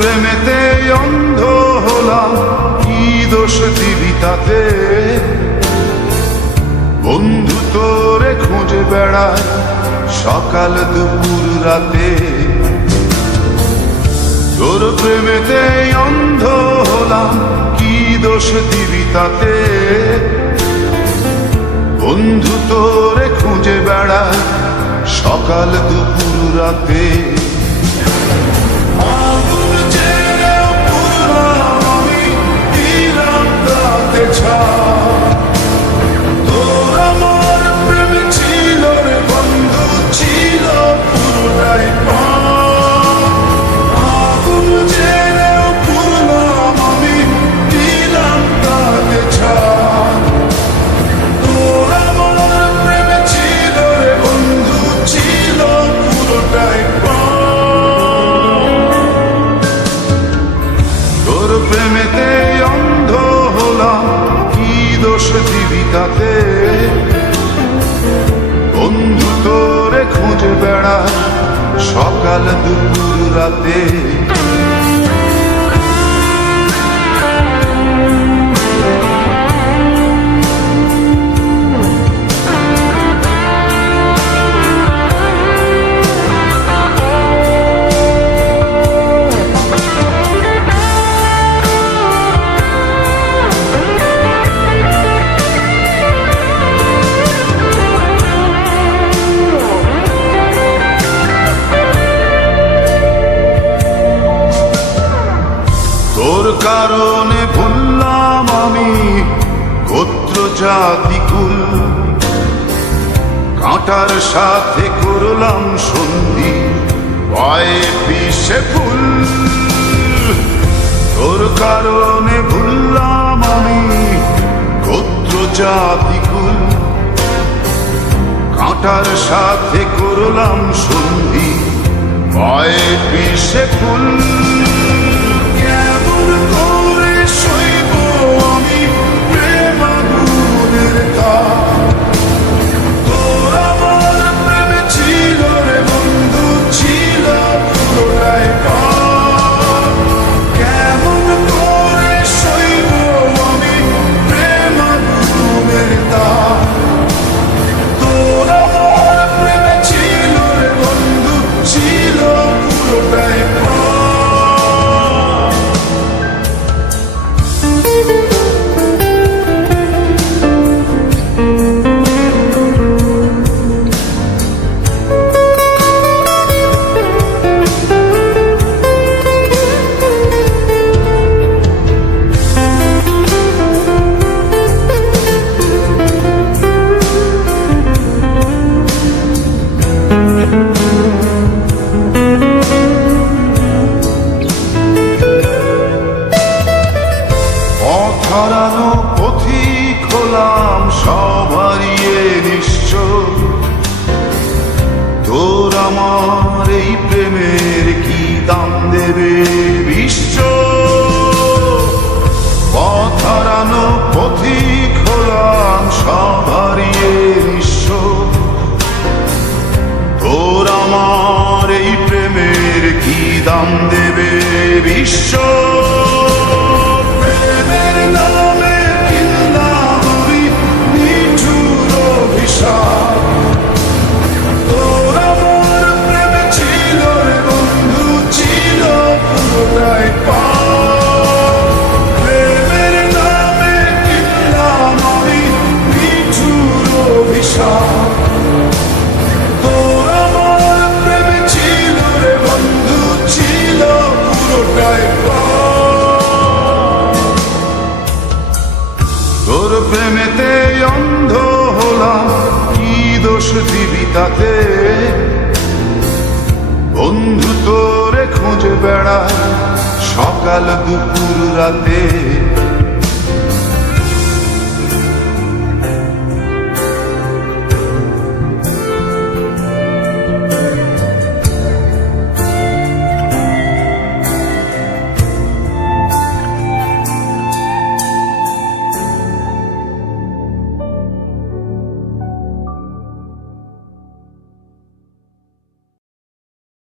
প্রেমেতে অন্ধ হলাম, কি দোষ দিবি তাতে? বন্ধু তোরে খুঁজে বেড়ায় সকাল দুপুর রাতে। তোর প্রেমেতে অন্ধ হলাম, কি দোষ দিবি তাতে? বন্ধু তোরে খুঁজে বেড়ায় সকাল দুপুর রাতে। প্রেমেতে অন্ধ হলাম, কি দোষ দিবি তাতে? বন্ধু তোরে খুঁজে বেড়ায় সকাল দুপুর রাতে। তোর কারণে ভুললাম আমি গোত্র জাতি কুল, কাঁটার সাথে করলাম সন্ধি পায়ে পিষে ফুল। তোর কারণে ভুললাম আমি গোত্র জাতি কুল, কাঁটার সাথে করলাম সন্ধি পায়ে পিষে ফুল। হারানো পথিক হলাম সব হারিয়ে নিশ্চ। তোর আমার এই প্রেমের কি দাম দেবে বিশ্ব? পথ হারানো পথিক হলাম সব হারিয়ে নিশ্চ। তোর আমার এই প্রেমের কি দাম দেবে বিশ্ব? তোর প্রেমেতে অন্ধ হলাম, কি দোষ দিবি তাতে? বন্ধু তোরে খুঁজে বেড়ায় সকাল দুপুর রাতে।